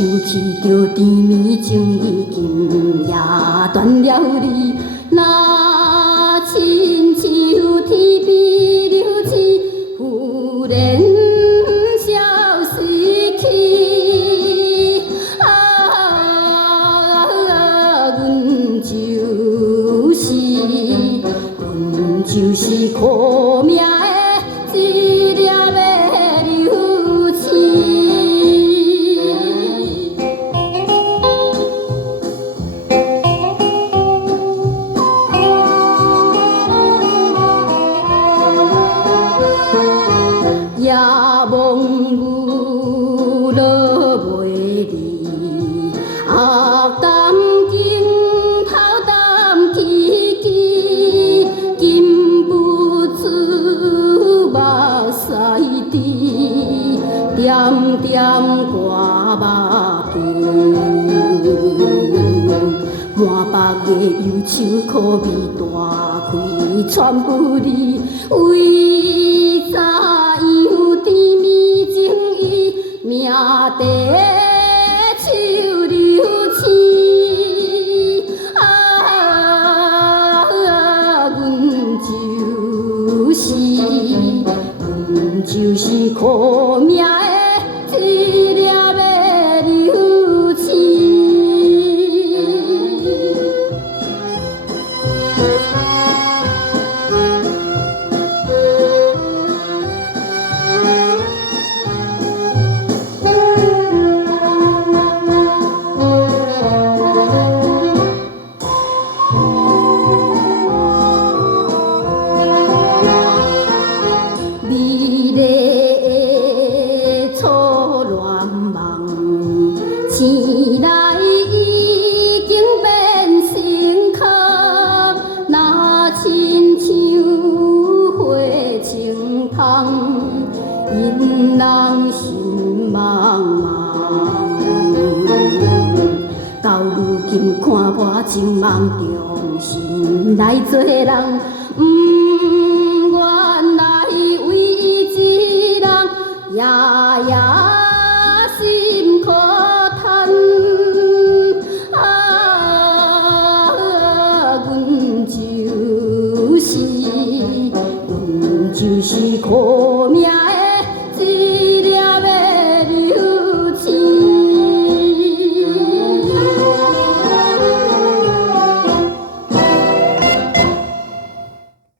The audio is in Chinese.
想起着甜蜜情意，今夜断了离。那亲像天边流星，忽然消失去。阮就是苦命的一粒的流星。夜梦舞落袂离，黑淡镜头淡起起，禁不住目屎滴，点点挂目镜，满腹的忧愁苦味大开，传不离。为怎样甜蜜情意，命地手流星？阮就是苦命的一粒的流星。美丽的初恋梦，醒来已经变成空，那亲像花青芳，引人心茫茫。到如今看破情梦中，心来做人。